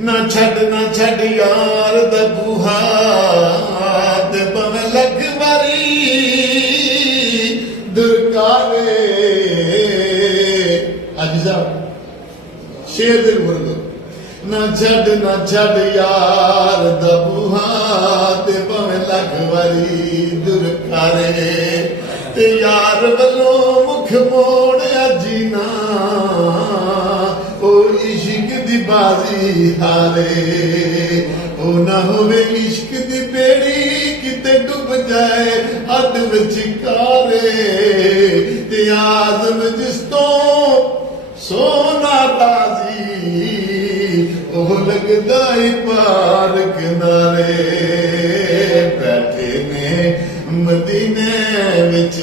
ना छड़ यार दा बूहा ते भावें लख वारी दुरकारे। अज साहब शेर दिल बोल दो। ना छड़ यार दा बूहा ते भावें लख वारी दुरकारे। ते यार वल्लों मुख मोड़िया जीना ओ इश्क दी बाजी हारे। ओ ना होवे इश्क दी बेड़ी किते डुब जाए हद विचकारे। ते आज़म जिस तो सोना ताजी ओह लगदा ही पार किनारे। बैठे ने मदीने विच